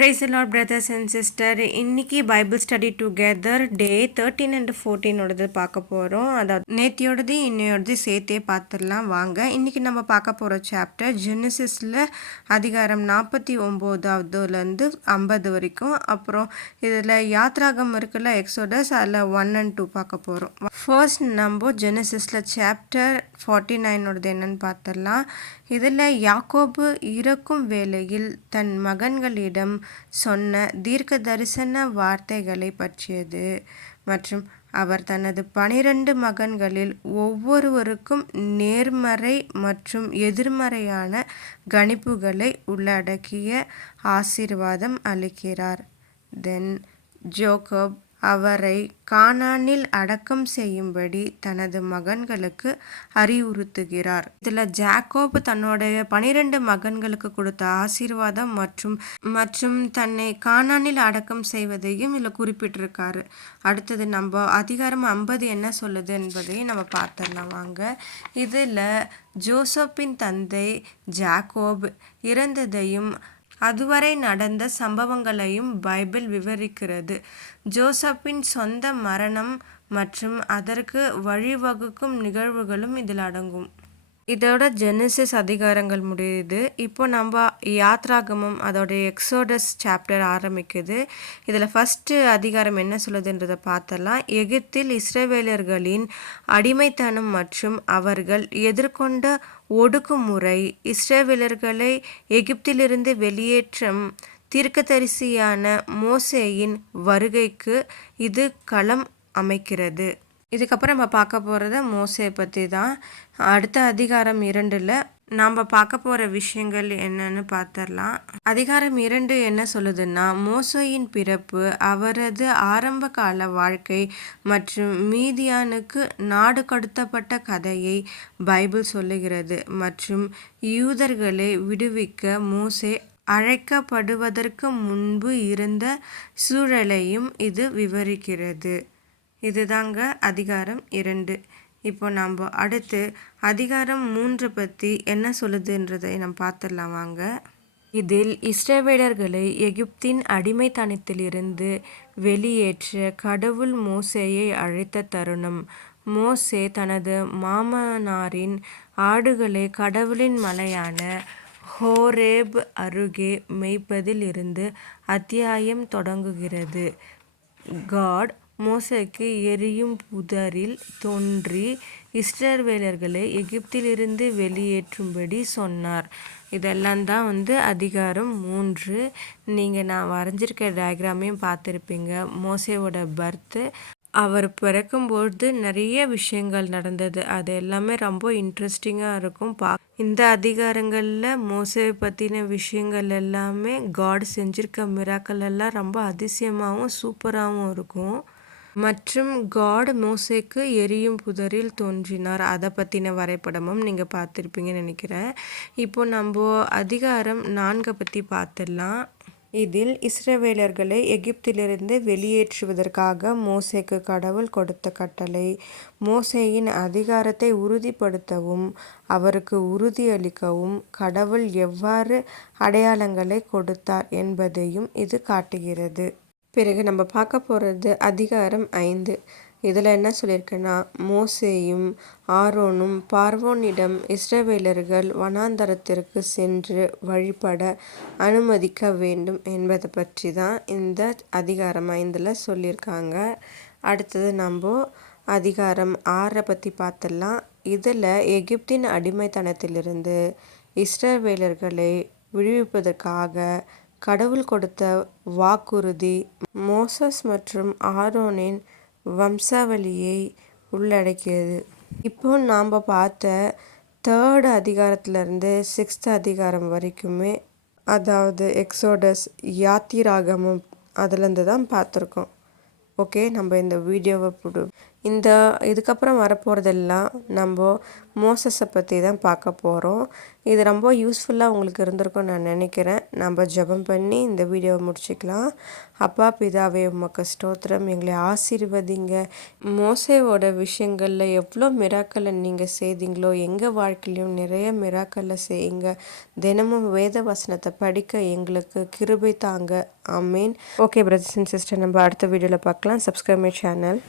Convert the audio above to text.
Praise the Lord, brothers and sisters. இன்னைக்கு Bible study together day 13 and 14 ஓடது பார்க்க போகிறோம். அதாவது நேத்தியோடது இன்னையோடது சேர்த்தே பார்த்துடலாம் வாங்க. இன்னைக்கு நம்ம பார்க்க போகிற சாப்டர் ஜெனிசிஸில் அதிகாரம் 49லேருந்து 50 வரைக்கும். அப்புறம் இதில் யாத்ராகம் இருக்குல்ல, எக்ஸோடஸ், அதில் 1 and 2 பார்க்க போகிறோம். ஃபர்ஸ்ட் நம்ம ஜெனிசிஸில் சாப்டர் 49ஓடது என்னன்னு பார்த்துடலாம். இதில் யாக்கோபு இறக்கும் வேளையில் தன் மகன்களிடம் சொன்ன தீர்க்க தரிசன வார்த்தைகளை பற்றியது மற்றும் அவர் தனது 12 மகன்களில் ஒவ்வொருவருக்கும் நேர்மறை மற்றும் எதிர்மறையான கணிப்புகளை உள்ளடக்கிய ஆசீர்வாதம் அளிக்கிறார். தென் ஜோக்கப் அவரை கானானில் அடக்கம் செய்யும்படி தனது மகன்களுக்கு அறிவுறுத்துகிறார். இதில் ஜாக்கோப் தன்னுடைய 12 மகன்களுக்கு கொடுத்த ஆசீர்வாதம் மற்றும் தன்னை கானானில் அடக்கம் செய்வதையும் இதில் குறிப்பிட்டிருக்காரு. அடுத்தது நம்ம அதிகாரம் 50 என்ன சொல்லுது என்பதையும் நம்ம பார்த்துடலாம் வாங்க. இதில் ஜோசப்பின் தந்தை ஜாக்கோப் இறந்ததையும் அதுவரை நடந்த சம்பவங்களையும் பைபிள் விவரிக்கிறது. ஜோசப்பின் சொந்த மரணம் மற்றும் அதற்கு வழிவகுக்கும் நிகழ்வுகளும் இதில் அடங்கும். இதோட ஜெனிசிஸ் அதிகாரங்கள் முடியுது. இப்போ நம்ம யாத்ராகமம் அதோட எக்ஸோடஸ் சாப்டர் ஆரம்பிக்குது. இதில் ஃபஸ்ட்டு அதிகாரம் என்ன சொல்லுதுன்றதை பார்த்தலாம். எகிப்தில் இஸ்ரவேலர்களின் அடிமைத்தனம் மற்றும் அவர்கள் எதிர்கொண்ட ஒடுக்குமுறை, இஸ்ரவேலர்களை எகிப்திலிருந்து வெளியேற்றும் தீர்க்கதரிசியான மோசேயின் வருகைக்கு இது களம் அமைக்கிறது. இதுக்கப்புறம் நம்ம பார்க்க போகிறது மோசே பற்றி தான். அடுத்த அதிகாரம் 2ல் நாம் பார்க்க போகிற விஷயங்கள் என்னன்னு பார்த்துடலாம். அதிகாரம் 2 என்ன சொல்லுதுன்னா, மோசேயின் பிறப்பு, அவரது ஆரம்ப கால வாழ்க்கை மற்றும் மீதியானுக்கு நாடு கடத்தப்பட்ட கதையை பைபிள் சொல்லுகிறது மற்றும் யூதர்களை விடுவிக்க மோசே அழைக்கப்படுவதற்கு முன்பு இருந்த சூழலையும் இது விவரிக்கிறது. இதுதாங்க அதிகாரம் 2. இப்போ நம்ம அடுத்து அதிகாரம் 3 பற்றி என்ன சொல்லுதுன்றதை நம்ம பார்த்துடலாம் வாங்க. இதில் இஸ்ரவேலர்களை எகிப்தின் அடிமைத்தனத்திலிருந்து வெளியேற்ற கடவுள் மோசேயை அழைத்த தருணம். மோசே தனது மாமனாரின் ஆடுகளை கடவுளின் மலையான ஹோரேப் அருகே மேய்ப்பதில் இருந்து அத்தியாயம் தொடங்குகிறது. காட் மோசேக்கு எரியும் புதரில் தோன்றி இஸ்ரவேலர்களை எகிப்திலிருந்து வெளியேற்றும்படி சொன்னார். இதெல்லாம் தான் அதிகாரம் 3. நீங்கள் நான் வரைஞ்சிருக்க டயக்ராமையும் பார்த்துருப்பீங்க. மோசேவோட பர்த்து, அவர் பிறக்கும்பொழுது நிறைய விஷயங்கள் நடந்தது. அது எல்லாமே ரொம்ப இன்ட்ரெஸ்டிங்காக இருக்கும். இந்த அதிகாரங்களில் மோசே பற்றின விஷயங்கள் எல்லாமே காட் செஞ்சிருக்க மிராக்கள் எல்லாம் ரொம்ப அதிசயமாகவும் சூப்பராகவும் இருக்கும். மற்றும் காட் மோசேக்கு எரியும் புதரில் தோன்றினார், அதை பற்றின வரைபடமும் நீங்கள் பார்த்துருப்பீங்கன்னு நினைக்கிறேன். இப்போ நம்ம அதிகாரம் 4 பற்றி பார்த்துடலாம். இதில் இஸ்ரவேலர்களை எகிப்திலிருந்து வெளியேற்றுவதற்காக மோசேக்கு கடவுள் கொடுத்த கட்டளை, மோசேயின் அதிகாரத்தை உறுதிப்படுத்தவும் அவருக்கு உறுதியளிக்கவும் கடவுள் எவ்வாறு அடையாளங்களை கொடுத்தார் என்பதையும் இது காட்டுகிறது. பிறகு நம்ம பார்க்க போகிறது அதிகாரம் 5. இதில் என்ன சொல்லியிருக்குன்னா, மோசேயும் ஆரோனும் பார்வோனிடம் இஸ்ரவேலர்கள் வனாந்தரத்திற்கு சென்று வழிபட அனுமதிக்க வேண்டும் என்பதை பற்றி தான் இந்த அதிகாரம் 5ல் சொல்லியிருக்காங்க. அடுத்தது நம்ம அதிகாரம் 6 பற்றி பார்த்துடலாம். இதில் எகிப்தின் அடிமைத்தனத்திலிருந்து இஸ்ரவேலர்களை விடுவிப்பதற்காக கடவுள் கொடுத்த வாக்குறுதி, மோசஸ் மற்றும் ஆரோனின் வம்சாவளியை உள்ளடக்கியது. இப்போ நாம் பார்த்த 3rd அதிகாரத்திலிருந்து 6th அதிகாரம் வரைக்குமே, அதாவது எக்ஸோடஸ், யாத்திராகமம், அதுலேருந்து தான் பார்த்துருக்கோம். ஓகே, நம்ம இந்த வீடியோவை இதுக்கப்புறம் வரப்போகிறதெல்லாம் நம்ம மோசஸை பற்றி தான் பார்க்க போகிறோம். இது ரொம்ப யூஸ்ஃபுல்லாக உங்களுக்கு இருந்திருக்கும்னு நான் நினைக்கிறேன். நம்ம ஜெபம் பண்ணி இந்த வீடியோவை முடிச்சுக்கலாம். அப்பா பிதாவே உமக்கு ஸ்தோத்திரம், எங்களை ஆசீர்வதிங்க. மோசேவோட விஷயங்களில் எவ்வளோ மிராக்களை நீங்கள் செய்தீங்களோ எங்கள் வாழ்க்கையிலையும் நிறைய மிராக்களை செய்யுங்க. தினமும் வேத வசனத்தை படிக்க எங்களுக்கு கிருபை தாங்க. ஆமீன். ஓகே பிரதர்ஸ் அண்ட் சிஸ்டர், நம்ம அடுத்த வீடியோவில் பார்க்கலாம். Subscribe my channel.